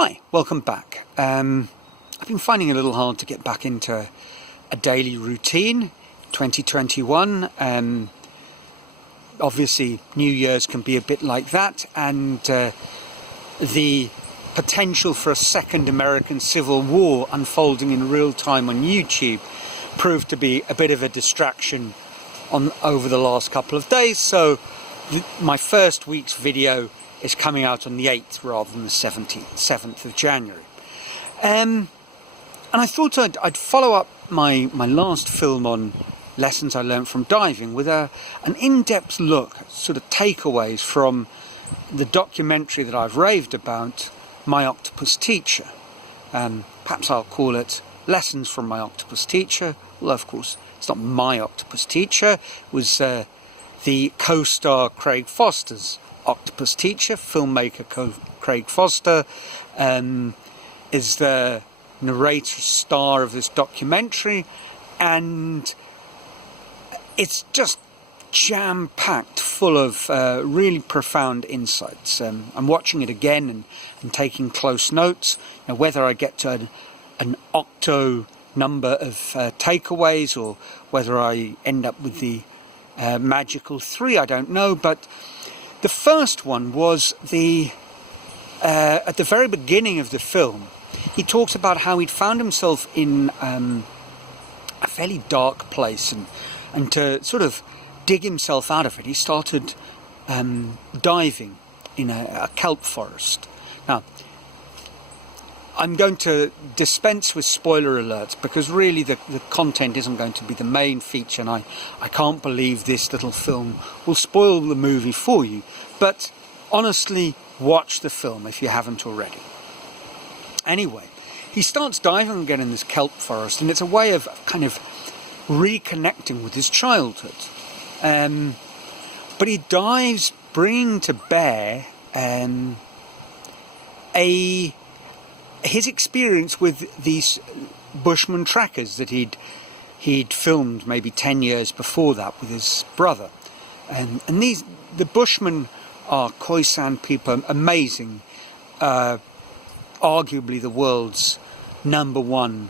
Hi, welcome back. I've been finding it a little hard to get back into a daily routine. 2021, obviously New Year's can be a bit like that, and the potential for a second American Civil War unfolding in real time on YouTube proved to be a bit of a distraction over the last couple of days. So my first week's video is coming out on the 8th rather than the 7th of January. And I thought I'd follow up my last film on lessons I learned from diving with an in-depth look, sort of takeaways from the documentary that I've raved about, My Octopus Teacher. Perhaps I'll call it Lessons from My Octopus Teacher. Well, of course, it's not My Octopus Teacher. It was the co-star Craig Foster's Octopus Teacher. Filmmaker Craig Foster is the narrator star of this documentary, and it's just jam-packed full of really profound insights. I'm watching it again and taking close notes. Now, whether I get to an octo number of takeaways or whether I end up with the magical 3, I don't know, but the first one was at the very beginning of the film. He talks about how he'd found himself in a fairly dark place, and to sort of dig himself out of it, he started diving in a kelp forest. Now, I'm going to dispense with spoiler alerts because really the content isn't going to be the main feature, and I can't believe this little film will spoil the movie for you. But honestly, watch the film if you haven't already. Anyway, he starts diving again in this kelp forest, and it's a way of kind of reconnecting with his childhood. But he dives, bringing to bear his the with these Bushman trackers that he'd filmed maybe 10 years before that with his brother. And the Bushmen are Khoisan people, amazing, arguably the world's number one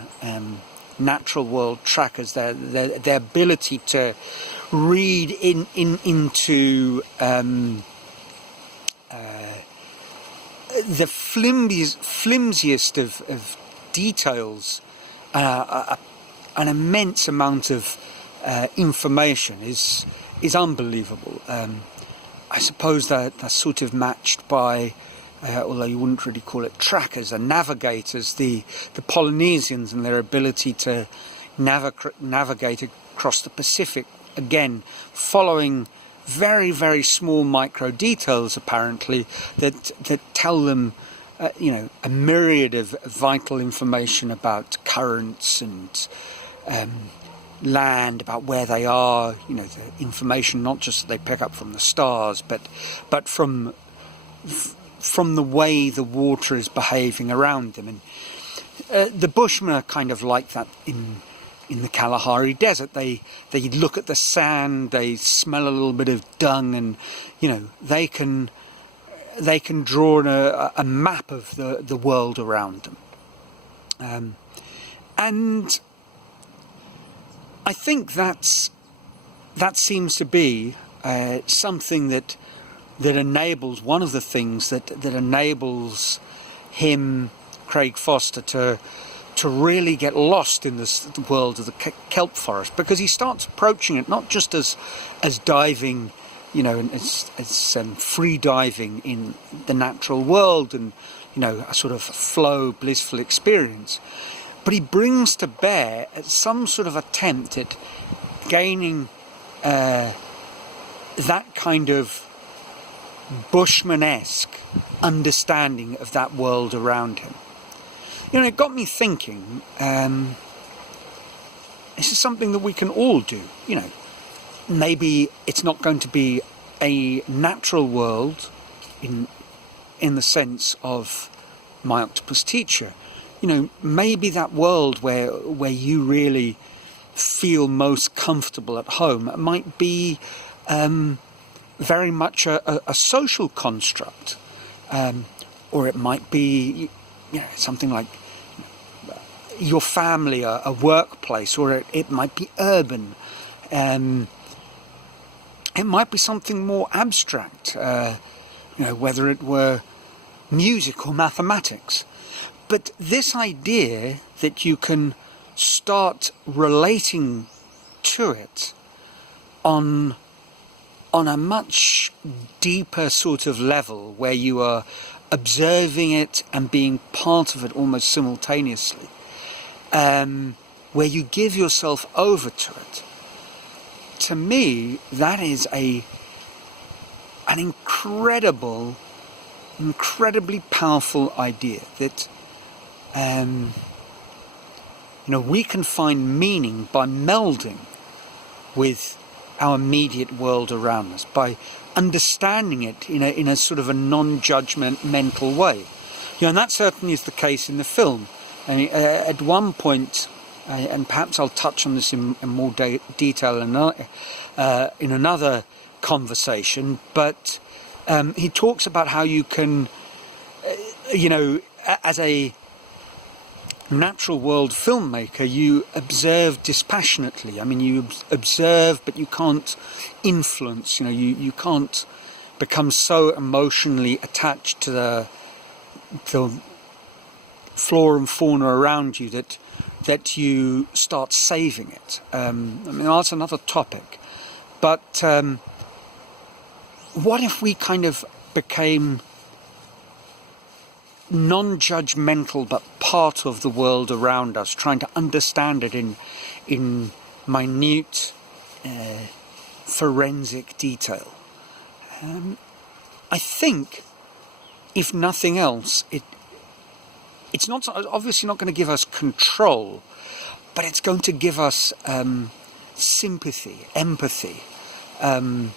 natural world trackers. Their ability to read into the flimsiest of details, an immense amount of information is unbelievable. I suppose they're sort of matched by, although you wouldn't really call it trackers, they're navigators, the Polynesians, and their ability to navigate across the Pacific, again following very, very small micro details apparently that tell them a myriad of vital information about currents and land, about where they are, the information not just that they pick up from the stars, but from the way the water is behaving around them. And the Bushmen are kind of like that in the Kalahari Desert. They look at the sand, they smell a little bit of dung, and they can draw a map of the world around them. And I think that seems to be something that enables, one of the things that enables him, Craig Foster, to really get lost in this world of the kelp forest, because he starts approaching it not just as diving, as free diving in the natural world and a sort of flow, blissful experience, but he brings to bear some sort of attempt at gaining that kind of Bushman-esque understanding of that world around him. It got me thinking, this is something that we can all do. Maybe it's not going to be a natural world in the sense of My Octopus Teacher. Maybe that world where you really feel most comfortable at home might be very much a social construct, or it might be something like your family, a workplace, or it might be urban. It might be something more abstract, whether it were music or mathematics. But this idea that you can start relating to it on a much deeper sort of level, where you are observing it and being part of it almost simultaneously, where you give yourself over to it. To me, that is an incredibly powerful idea, that we can find meaning by melding with our immediate world around us, by understanding it in a sort of a non-judgmental way. And that certainly is the case in the film. At one point, and perhaps I'll touch on this in more detail in another conversation, but he talks about how you can, as a natural world filmmaker, you observe dispassionately. I mean, you observe, but you can't influence. You can't become so emotionally attached to the flora and fauna around you that you start saving it. That's another topic. But what if we kind of became non-judgmental but part of the world around us, trying to understand it in minute forensic detail? I think, if nothing else, it's not obviously not going to give us control, but it's going to give us sympathy, empathy, and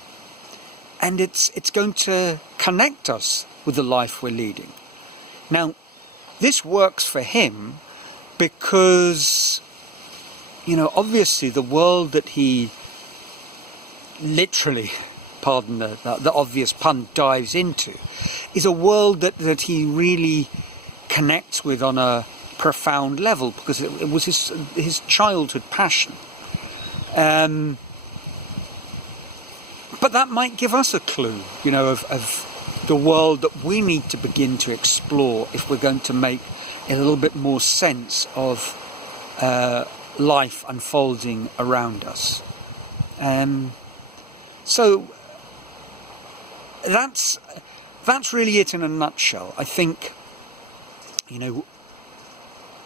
it's going to connect us with the life we're leading. Now, this works for him because, obviously the world that he literally, pardon the obvious pun, dives into, is a world that he really connects with on a profound level, because it was his childhood passion. But that might give us a clue, of the world that we need to begin to explore if we're going to make a little bit more sense of life unfolding around us. So that's really it in a nutshell. I think,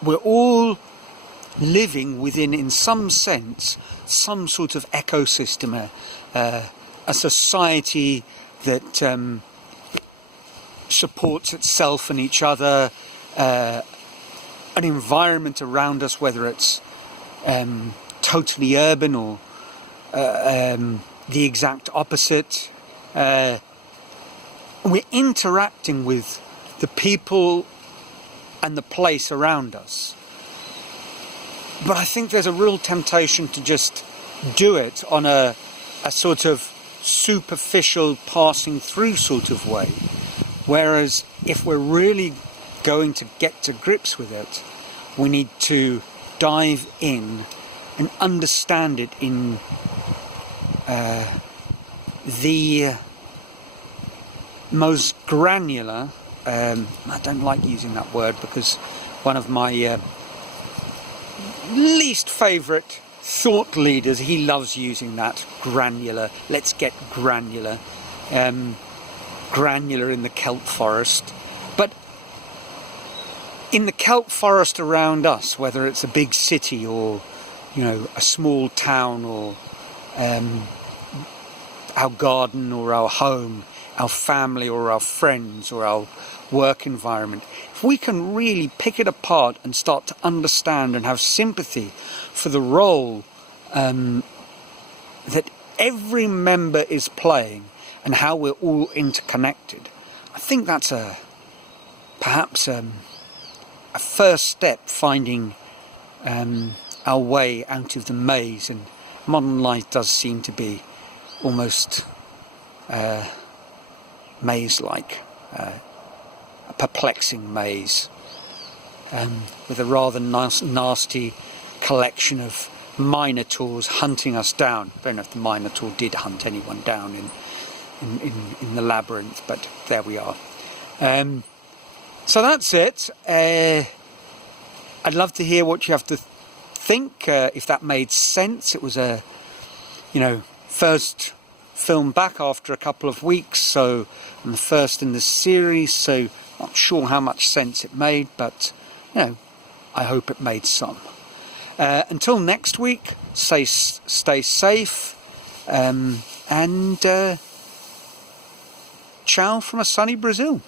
we're all living within, in some sense, some sort of ecosystem, a society that supports itself and each other, an environment around us, whether it's totally urban or the exact opposite. We're interacting with the people and the place around us. But I think there's a real temptation to just do it on a sort of superficial, passing through sort of way. Whereas if we're really going to get to grips with it, we need to dive in and understand it in the most granular, I don't like using that word because one of my least favourite thought leaders, he loves using that, granular. Let's get granular. Granular in the kelp forest. But in the kelp forest around us, whether it's a big city or, a small town, or our garden or our home, our family or our friends or our work environment, if we can really pick it apart and start to understand and have sympathy for the role that every member is playing and how we're all interconnected, I think that's perhaps a first step, finding our way out of the maze. And modern life does seem to be almost maze-like, a perplexing maze. with a rather nasty collection of minotaurs hunting us down. I don't know if the minotaur did hunt anyone down in the labyrinth, but there we are. So that's it. I'd love to hear what you have to think, if that made sense. It was a, first film back after a couple of weeks, so, and the first in the series, so not sure how much sense it made, but, I hope it made some. Until next week, stay safe, and ciao from a sunny Brazil.